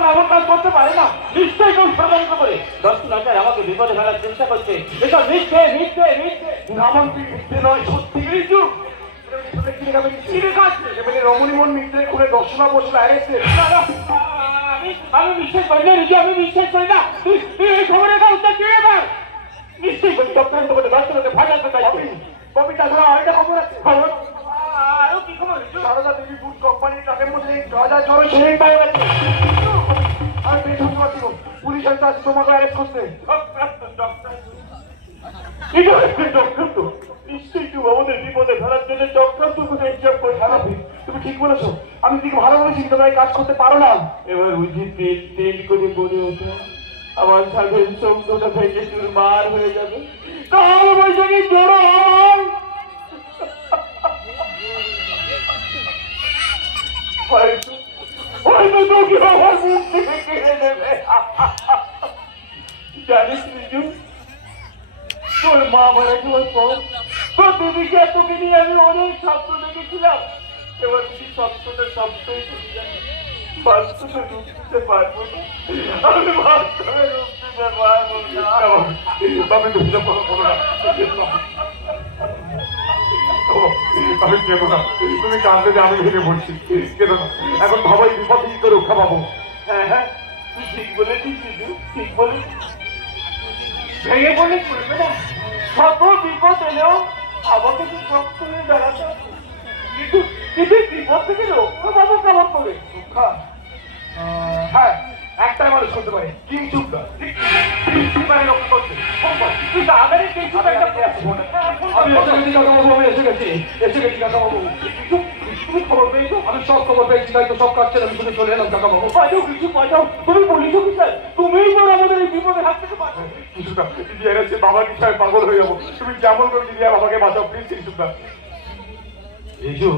কোনো এমন কাজ করতে পারে না। নিশ্চয়ই কেউ ষড়যন্ত্র করে দর্শন আচার আমাকে বিপদে ফেলার চেষ্টা করছে। এসব মিথ্যে মিথ্যে মিথ্যে। নামন্ত্রী মিথ্যে নয়, সত্যি কিছু রমণীমন মিত্রের খুলে দর্শনা বসলে অ্যারেস্টেড। আমি বিশ্বাস করি না নিজে, আমি বিশ্বাস করি না। তুই এই খবরের কাগজটা কে এবার নিশ্চয়ই করি চক্রান্ত করে দর্শনকে ফাটাতে চাইছি। কবি তাছাড়া আরেকটা খবর আছে। খবর আরো কি খবর? সারদা দেবী ফুড কোম্পানির ট্রাকের মধ্যে 1000 জনের শরীর পাওয়া গেছে। আমি বেশ শুনতে পাচ্ছি পুলিশ হয়তো আছে তোমাকে অ্যারেস্ট করতে। চক্রান্ত নিশ্চয়ই কেউ আমাদের বিপদে ফেলার জন্য চক্রান্ত করে হিসাব করে খারাপই। তুমি ঠিক বলেছো, আমি ঠিক ভালো বলেছি, তোমরা এই কাজ করতে পারো না। এবার বুঝি তেল তেল করে বলে ওঠে আমার সাগরের চোখটা ভেঙে চুরমার হয়ে যাবে। কাল বৈশাখী জোড়ো হয় হয়তো তোকে আমার মুখ থেকে কেড়ে নেবে। জানিস রিজু, তোর মা মারা যাওয়ার পর তোর দিদিকে তোকে নিয়ে আমি অনেক স্বপ্ন দেখেছিলাম। এবার তুই স্বপ্নটা স্বপ্নই করে যাবে, বাস্তবে রূপ দিতে পারবো না। আমি বাস্তবে রূপ দিতে পারবো না। আমি তো হিসাব করো না, আমি কেবো না। তুমি কাঁদলে যে আমি ভেঙে পড়ছি, কেন না? এখন ভাবাই বিপদ কি করে রক্ষা পাবো। হ্যাঁ হ্যাঁ, তুই ঠিক বলেছিস রিজু, ঠিক বলেছিস। ভেঙে পড়লে চলবে না, কত বিপদ এলেও আমাকে তো শক্ত হয়ে দাঁড়াতে হবে। কিন্তু কিন্তু বিপদ থেকে রক্ষা পাবো কেমন করে? হ্যাঁ, একটাই মানুষ করতে পারে, কিং চুপটা। লক্ষ্য করছে তুই তাড়াতাড়ি কিছু একটা আমি এসে গেছি কাকাবাবু। তুমি খবর পেয়েছো? আমি সব খবর পেয়েছি, তাই তো সব কাজ ছেড়ে আমি শুনে চলে এলাম কাকাবাবু। বাঁচাও কিছু বাঁচাও, তুমি বলিস কি স্যার? তুমিই তো আমাদের এই বিপদে হাত থেকে বাঁচাও। কিছুটা দিদি এনেছে, বাবা কিছু আমি পাগল হয়ে যাবো। তুমি যেমন করে দিদি আর বাবাকে বাঁচাও প্লিজ। কিছুটা রিজু,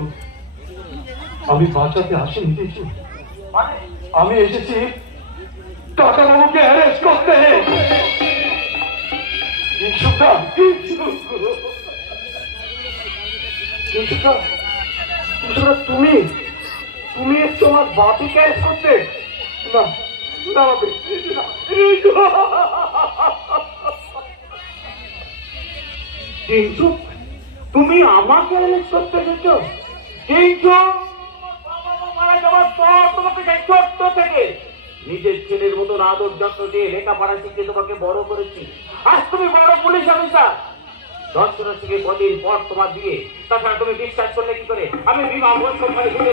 আমি বাঁচাতে আসিনি রিজু, আমি এসেছি কাকাবাবুকে অ্যারেস্ট করতে। কিছুটা তুমি তুমি এসছো আমার বাপিকে অ্যারেস্ট করতে? না না বাপি, কিন্তু তুমি আমাকে অ্যারেস্ট করতে এসেছো? কিন্তু বাবা মারা যাওয়ার পর তোমাকে সেই ছোট্ট থেকে নিজের ছেলের মতন আদর যত্ন দিয়ে লেখাপড়া শিখে তোমাকে বড় করেছি। আজ তুমি বড় পুলিশ অফিসার। দর্শনা থেকে কদিন পর তোমার দিয়ে, তাছাড়া তুমি বিশ্বাস করলে কি করে আমি বিবাহ কোম্পানি তুমি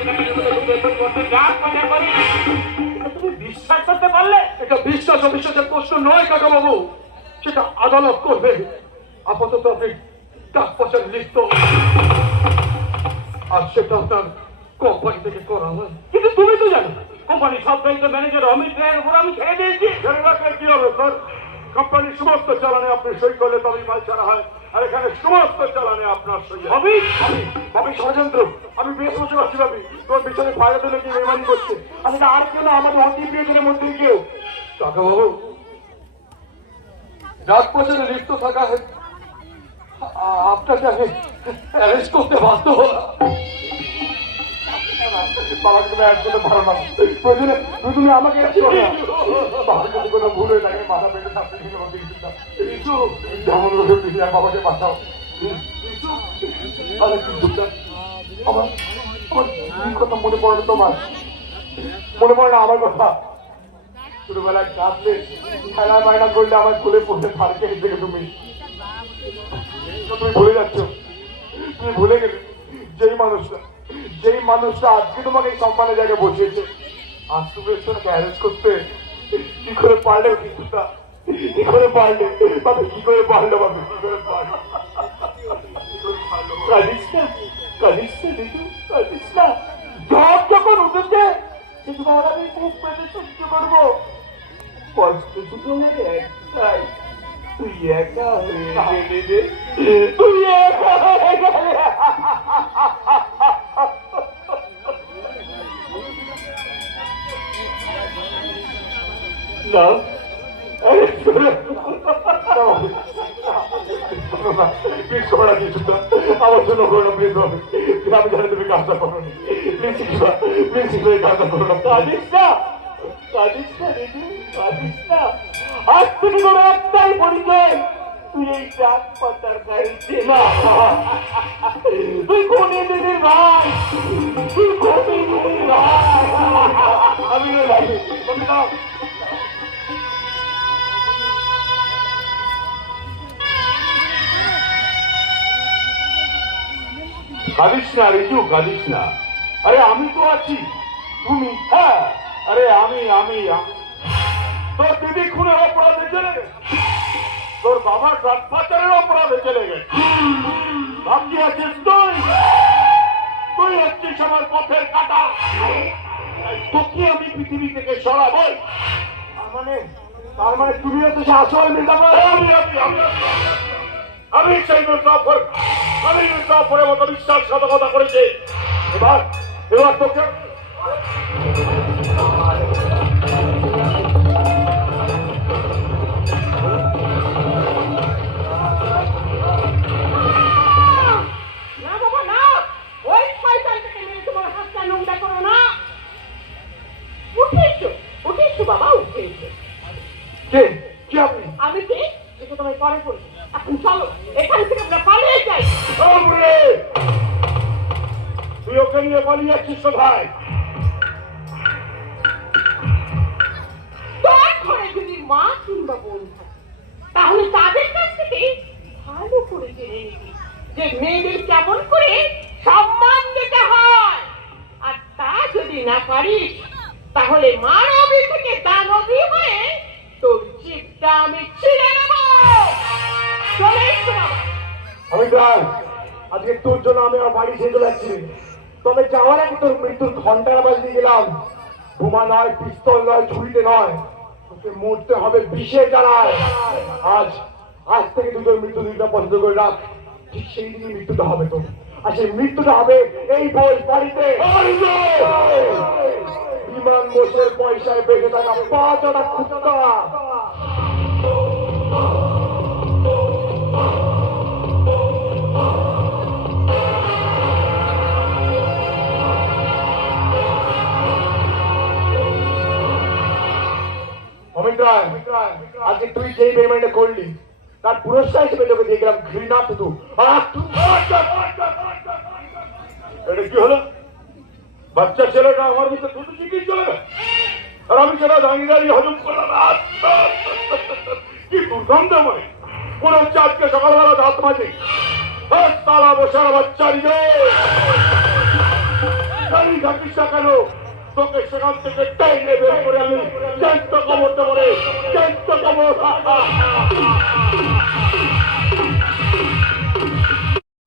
বিশ্বাস করতে পারলে? এটা বিশ্বাস অবিশ্বাসের প্রশ্ন নয় কাকাবাবু, সেটা আদালত করবে। আপাতত আপনি টাকা পয়সার লিপ্ত, আর সেটা আপনার কোম্পানি থেকে করা হয়। কিন্তু তুমি তো জানো কোম্পানির সব দায়িত্ব ম্যানেজার অমিত রায়ের উপর আমি ছেড়ে দিয়েছি। কি হবে স্যার? কোম্পানির সমস্ত চালানে আপনি সই করলে তবেই মাল ছাড়া হয়, আর এখানে সমস্ত চালানে আপনার সই। আমি ষড়যন্ত্র, আমি বেশ বুঝতে পারছি ভাবি। তোমার পিছনে ফায়দা দিলে কি বেমানি করছে? আমি না আর কেউ না, আমাদের অতি প্রিয়জনের মধ্যে কেউ। কাকাবাবু, ডাক পয়সার লিপ্ত থাকা আপনাকে আমি অ্যারেস্ট করতে বাধ্য হলাম। বাবাকে তুমি অ্যাড করতে পারো না, প্রয়োজনে তুমি আমাকে বাবার কাছে কোনো ভুল হয়ে থাকে, মাথা পেটে থাকতে কিন্তু যেমন লোকের পিছিয়ে বাবাকে বাঁচাও। আরে কিন্তু আমার আমার কথা মনে পড়ে না তোমার? মনে পড়ে না আমার কথা? ছোটবেলায় কাঁদলে খেলা বায়না করলে আমার খুলে পড়তে পার্কে থেকে তুমি ভুলে যাচ্ছ। তুমি ভুলে গেলে যেই মানুষটা আজকে তোমাকে এই সম্মানের জায়গায় বসিয়েছে, আজ তুমি এসছো না অ্যারেস্ট করতে। কি করে পারলে কিছুটা? কি করে পারলে বাবা? কি করে পারলো বাবা? কি করে পারলো? কাঁদিস না, কাঁদিস না দিদু, কাঁদিস না। ঝড় যখন উঠেছে সে তোমার আমি খুব পেতে সহ্য করবো। কষ্ট শুধু আমার একটাই, তুই একা হয়ে গেলে, তুই একা হয়ে গেলে। না আমার জন্য করো প্লিজ হবে। আমি জানি তুমি কাজটা করো নি, প্লিজ কাজটা করো না। কাঁদিস না, কাঁদিস না রেজু, কাঁদিস না। আজ থেকে তোর একটাই পরিচয়, তুই এই ডাক পাতার গাড়িতে না, তুই কোনে দিদির ভাই, তুই কোনে দিদির ভাই। আমি রে ভাই, তুমি না। কাঁদিস না রিজু, কাঁদিস না। আরে আমি তো আছি। তুমি? হ্যাঁ, আরে আমি তোর দিদি খুনের অপরাধে চলে গেছে, তোর বাবার ডাক পাচারের অপরাধে চলে গেছে। ভাবছি আছিস তুই হচ্ছিস আমার পথের কাঁটা। তোকে আমি পৃথিবী থেকে সরাবই। তার মানে তুমি হচ্ছে সে আসল মির্জাফর। আমি সেই মির্জাফরের মতো বিশ্বাসঘাতকতা করেছি। এবার তোকে কে কে আপনি? আমি কি এটা তোমায় পরে বলবো, এখন চলো এখান থেকে আমরা পালিয়ে যাই। তুই ওকে নিয়ে পালিয়ে যাচ্ছিস কোথায়? তোর ঘরে যদি মা কিংবা বোন থাকে তাহলে তাদের কাছ থেকে ভালো করে জেনে নিবি যে মেয়েদের কেমন করে সম্মান দিতে হয়। আর তা যদি না পারিস তাহলে মানবী থেকে দানবী হয়ে তোর জীবটা আমি ছিঁড়ে নেব। চলে এসো বাবা। আমি যাই, আজকে তোর জন্য আমি আমার বাড়ি ছেড়ে যাচ্ছি। তবে যাওয়ার আগে তোর মৃত্যুর ঘন্টার আওয়াজ দিয়ে গেলাম। বোমা নয়, পিস্তল নয়, ছুরিতে নয়, তোকে মরতে হবে বিষে জ্বালায়। আজ থেকে তুই তোর মৃত্যু দিনটা পছন্দ করে রাখ। ঠিক সেই দিনই মৃত্যুটা হবে তোর, আর সেই মৃত্যুটা হবে এই বই বাড়িতে। বিমান বসের পয়সায় বেঁচে থাকা 5 কুত্তা। আজকে তুই যেই পেমেন্টটা করলি তার পুরস্কার হিসেবে তোকে দিয়ে গেলাম ঘৃণা শুধু। এটা কি হলো? বাচ্চা ছেলেটা আমার ভিতরে শুধু চিকিৎসা চলে, আর আমি সেটা দাঁড়িয়ে দাঁড়িয়ে হজম করলাম। কি দুর্গন্ধময়! মনে হচ্ছে আজকে সকালবেলা দাঁত মাঝে তালা বসার বাচ্চা থাকিস না কেন? তোকে সেখান থেকে টাইনে বের করে আমি জ্যান্ত কবরতে পারে জ্যান্ত কবর।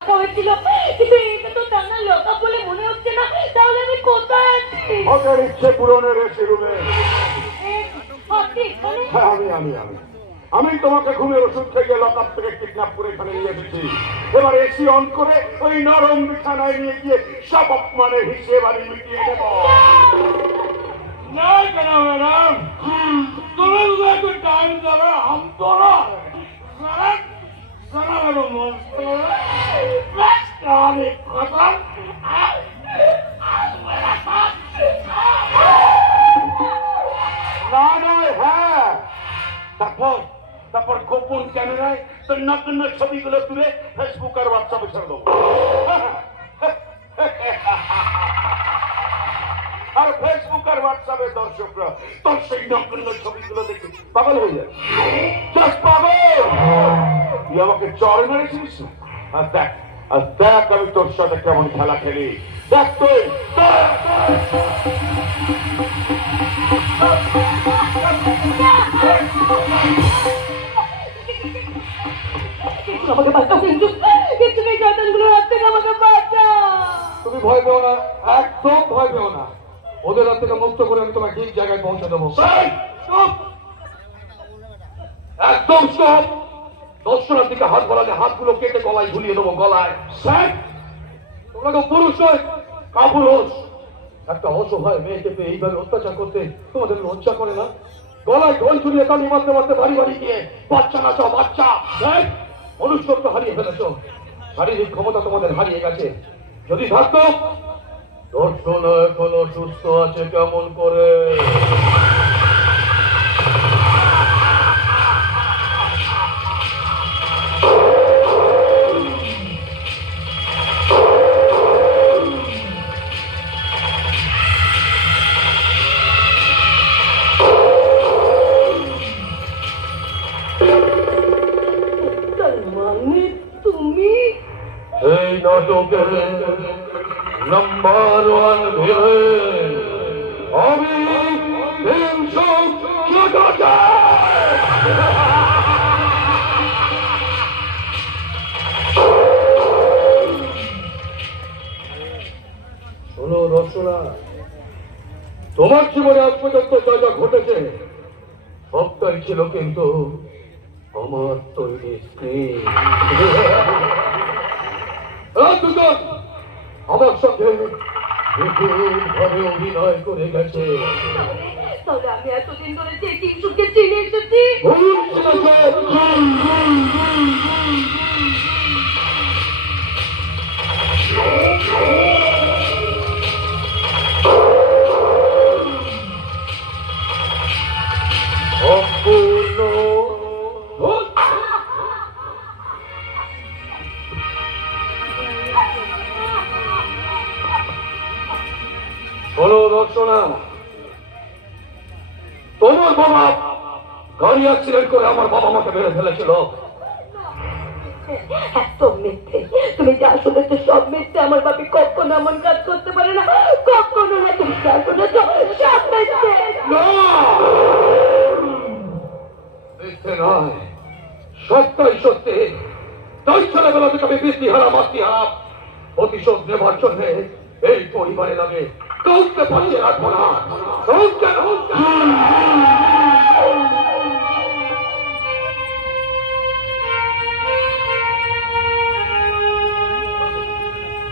হয়েছিল কিন্তু এটা তো টানা লোকা বলে মনে হচ্ছে না, তাহলে আমি কোথায় আছি? ওদের ইচ্ছে পূরণের এসে রুমে। হ্যাঁ, আমি তোমাকে ঘুমের ওষুধ থেকে লকআপ থেকে কিডন্যাপ করে এখানে নিয়ে এসেছি। এবার এসি অন করে ওই নরম বিছানায় নিয়ে গিয়ে সব অপমানের হিসেব আমি মিটিয়ে দেব। না কেন ম্যাডাম, तुम्हें तो टाइम लगा, हम तो ना सारा मेरे मस्त बस कहानी खत्म। না নয়, হ্যাঁ। তারপর গোপন ক্যামেরায় তোর নগ্ন ছবিগুলো তুলে ফেসবুক আর হোয়াটসঅ্যাপে ছেড়ে দেবো। আর ফেসবুক আর হোয়াটসঅ্যাপে দর্শকরা তোর সেই নগ্ন ছবিগুলো দেখে পাগল হয়ে যায়। জাস্ট পাগল। তুই আমাকে চড় মেরেছিস, আর দেখ আমি তোর সাথে কেমন খেলা খেলি। দেখ তুই আমাকে বাঁচাও, কিন্তু তুমি জয়তনগুলোর হাত থেকে আমাকে বাঁচাও। তুমি ভয় পেও না, একদম ভয় পেও না। ওদের হাত থেকে মুক্ত করে আমি তোমার ঠিক জায়গায় পৌঁছে দেবো। একদম স্টপ। দর্শনার দিকে হাত বাড়ালে হাতগুলো কেটে গলায় ঝুলিয়ে দেবো গলায়। তোমরা তো পুরুষ নয়, কাপুরুষ। একটা অসহায় মেয়েকে পেয়ে এইভাবে অত্যাচার করতে তোমাদের লজ্জা করে না? গলায় ঢোল ঝুলিয়ে কালি মারতে মারতে বাড়ি বাড়ি গিয়ে বাচ্চা নাচাও, বাচ্চা। মনুষ্যত্ব হারিয়ে ফেলেছ, শারীরিক ক্ষমতা তোমাদের হারিয়ে গেছে। যদি থাকতো, দর্শন এখনো সুস্থ আছে কেমন করে? লোকে নাম্বার ওয়ান ভিলেন আমি ভীমসেন শোনো রচনা, তোমার জীবনে আজ পর্যন্ত যা যা ঘটেছে সবটাই ছিল কিন্তু আমার তৈরি দুজন আমার সঙ্গে ভাবে অভিনয় করে গেছে। তাহলে আমি এতদিন ধরে যে কিংসুকে চিনে এসেছি সম্পূর্ণ শোনো রচনা, তোমার বাবা গাড়ি অ্যাক্সিডেন্ট করে আমার বাবা মাকে মেরে ফেলেছিল। একদম মিথ্যে, তুমি যা শুনেছো সব মিথ্যে। আমার বাপি কখনো এমন কাজ করতে পারে না, কখনো না। তুমি যা শুনেছো সব মিথ্যে। না, মিথ্যে নয়, সত্যই সত্যি। তাই ছেলেবেলা থেকে আমি বৃত্তিহারা মাতৃহারা প্রতিশোধ নেবার জন্য এই পরিবারে লাগে কাউকে পাশে রাখবো না।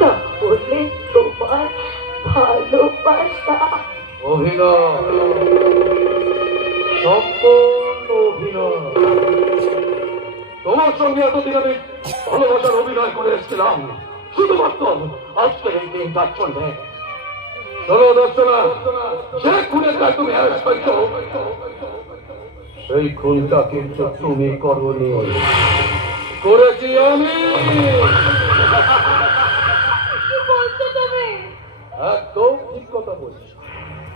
তাহলে তোমার ভালোবাসা অভিনয়, সম্পূর্ণ অভিনয়। তোমার সঙ্গে এতদিন আমি ভালোবাসার অভিনয় করে এসেছিলাম, শুধুমাত্র আজকের এই দিনটার জন্য। চলো দর্শনা, যে খুনের কাজ তুমি অ্যারেস্ট করছো সেই খুনটা কিন্তু তুমি করনি, করেছি আমি। কি বলছো তুমি? একদম ঠিক কথা বলছি,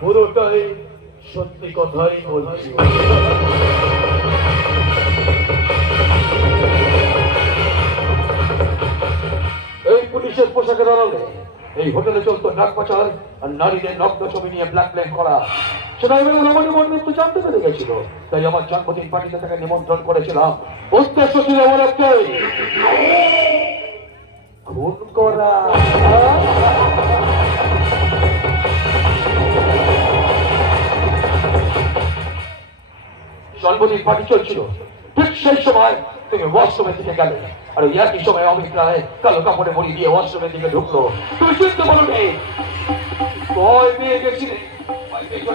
পুরোটাই সত্যি কথাই বলছি। এই পুলিশের পোশাকের আড়ালে এই হোটেলে চলতো ডাক পাচার আর নারীদের নগ্ন ছবি নিয়ে ব্ল্যাকমেল করা। সেটা এবার রমণীমোহন মৃত্যু জানতে পেরে গেছিল, তাই আমার জন্মদিন পার্টিতে তাকে নিমন্ত্রণ করেছিলাম। উদ্দেশ্য ছিল আমার একটাই, খুন করা। জন্মদিন পার্টি চলছিল, ঠিক সেই সময় তুমি ওয়াশরুমের দিকে গেলে, আর ওই একই সময় অমিত রায় কালো কাপড়ে মরি দিয়ে ওয়াশরুমের দিকে ঢুকলো। তুমি চিনতে পারো নেই, ভয় পেয়ে গেছিলে,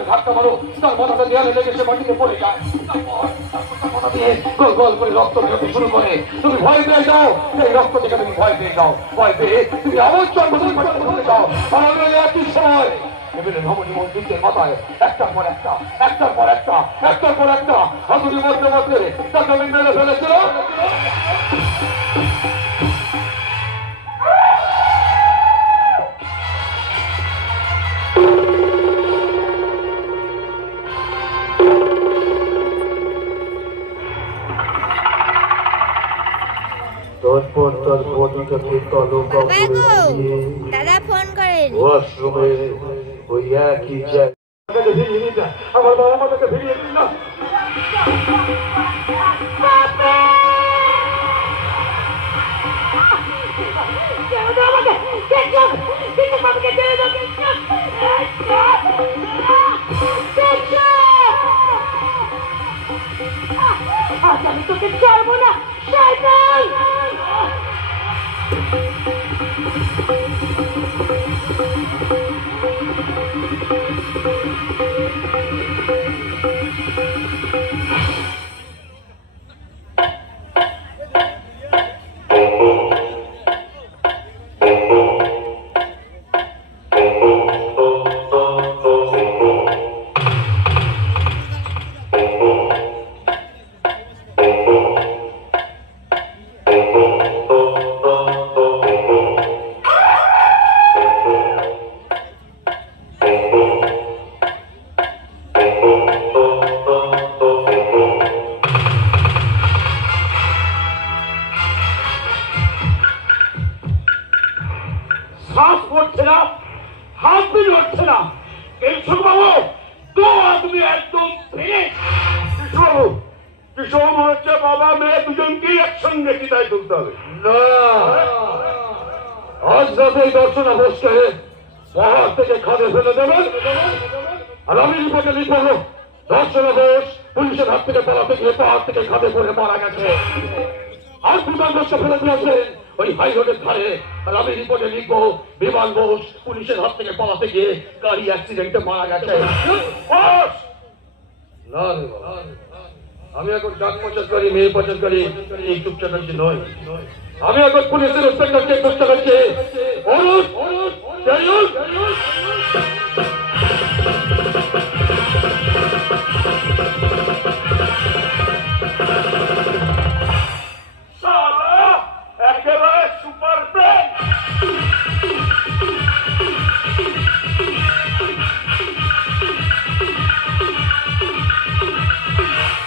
ধাক্কা মারো, তার মাথাটা দেয়ালে লেগে সে মাটিতে পড়ে যায়। মাথা দিয়ে গোল গোল করে রক্ত বেরোতে শুরু করে। তুমি ভয় পেয়ে যাও, সেই রক্ত থেকে তুমি ভয় পেয়ে যাও। ভয় পেয়ে তুমি আমার জন্মদিন পার্টিতে ঢুকে যাও। আর আমি ওই একই সময় এবারে রমণীমোহন দিকের মাথায় একটার পর একটা, একটার পর একটা, একটার পর একটা হাতুড়ি মধ্যে মধ্যে তাকে আমি মেরে ফেলেছিল। তারপর তার বডিটাকে কালো কাপড়ে দিয়ে দাদা ফোন করেন। ওয়াশরুমে ওই একই জায়গায় ফিরিয়ে দিন না, আমার বাবা মাকে ফিরিয়ে দিন না। আজ আমি তোকে ছাড়বো না, শয়তান! বাবা মেয়ে দুজনকেই একসঙ্গে চিতায় তুলতে হবে। না, আজ রাতেই দর্শনা বসকে পাহাড় থেকে খাদে ফেলে দেবেন, আর আমি রিপোর্টে লিখব দর্শনা বোস পুলিশের হাত থেকে পালাতে গিয়ে পাহাড় থেকে খাদে পড়ে মারা গেছে। আর বিমান বোসকে ফেলে দিয়েছেন ওই হাই রোডের ধারে, আর আমি রিপোর্টে লিখব বিমান বোস পুলিশের হাত থেকে পালাতে গিয়ে গাড়ি অ্যাক্সিডেন্টে মারা গেছে। বস! না রে বাবা, আমি এখন ডাক পাচারকারী, মেয়ে পাচারকারী এই চুপচাকাচ্ছি নয়। আমি এখন পুলিশের ইন্সপেক্টরকে চেষ্টা করছি। অরুণ, জয়ুল, শালা একেবারে সুপার ব্রেন।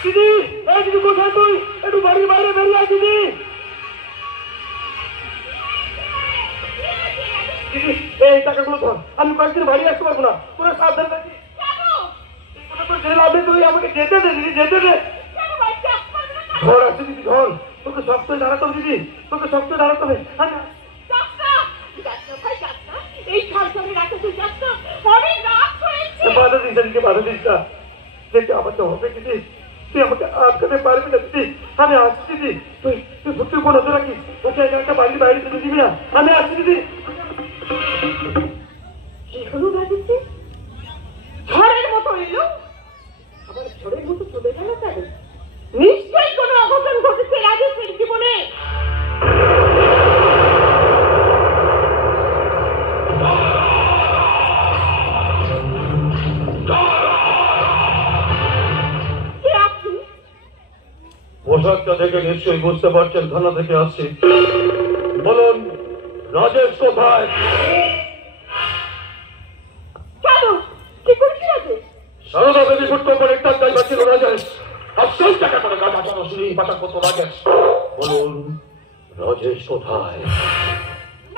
দিদি, এই দিদি কোথায় তুই? একটু বাড়ির বাইরে বেরিয়ে আয় দিদি। দিদি, এই টাকাগুলো ধর, আমি কয়েকদিন বাড়ি আসতে পারবো না, তোরা সাবধান থাকিস। তুই আমাকে যেতে দে দিদি, যেতে দে। ঝড় আছে দিদি, ঝড়। তোকে সবসময় দাঁড়াতে হবে দিদি, তোকে সবসময় দাঁড়াতে হবে। এই ঝড় রাখতে তুই যাস না, অনেক রাত হয়েছে। বাধা দিস না দিদি, বাধা দিস না। যেতে আমাকে হবে দিদি, তুই আমাকে আটকাতে পারবি না দিদি। আমি আসছি দিদি, তুই তুই ফোন হতে রাখিস, ওকে একটা বাড়ির বাইরে যেতে দিবি না। আমি আসছি দিদি। কি হলো রাজেশে? ঝড়ের মতো এলো, আবার ঝড়ের মতো চলে গেল কেন? নিশ্চয়ই কোনো অঘটন ঘটেছে রাজেশের জীবনে। কে আপনি? পোশাকটা দেখে নিশ্চয়ই বুঝতে পারছেন থানা থেকে আসছি। বলুন রাজেশ কোথায়? কেন? কি করেছি রাজেশ? সারদা দেবী ফুট কোম্পানির টাকায় বাঁচিল রাজেশ, আর সেই টাকা করে গাছ আচানো শুনি পাচার করতো রাজেশ। বলুন রাজেশ কোথায়?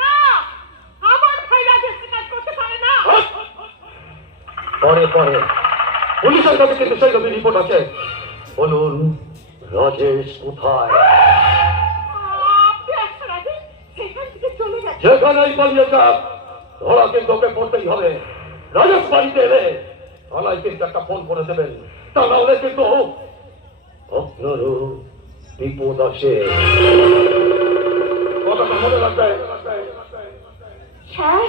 না, আমার ভাই রাজেশ কাজ করতে পারে না। পরে পরে পুলিশের কাছে কিন্তু সেই রকম রিপোর্ট আছে। বলুন রাজেশ কোথায়? আপনি আসছেন রাজেশ, সেখান থেকে চলে গেছে। যেখানেই পালিয়ে যাক ধরা কিন্তু ওকে পড়তেই হবে। রাজেশ বাড়িতে এলে থানায় কিন্তু একটা ফোন করে দেবেন, তা নাহলে কিন্তু আপনারও বিপদ আসে। কথাটা মনে রাখবে। স্যার,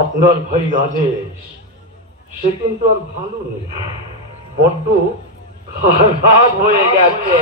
আপনার ভাই রাজেশ সে কিন্তু আর ভালো নেই, বড্ড খারাপ হয়ে গেছে।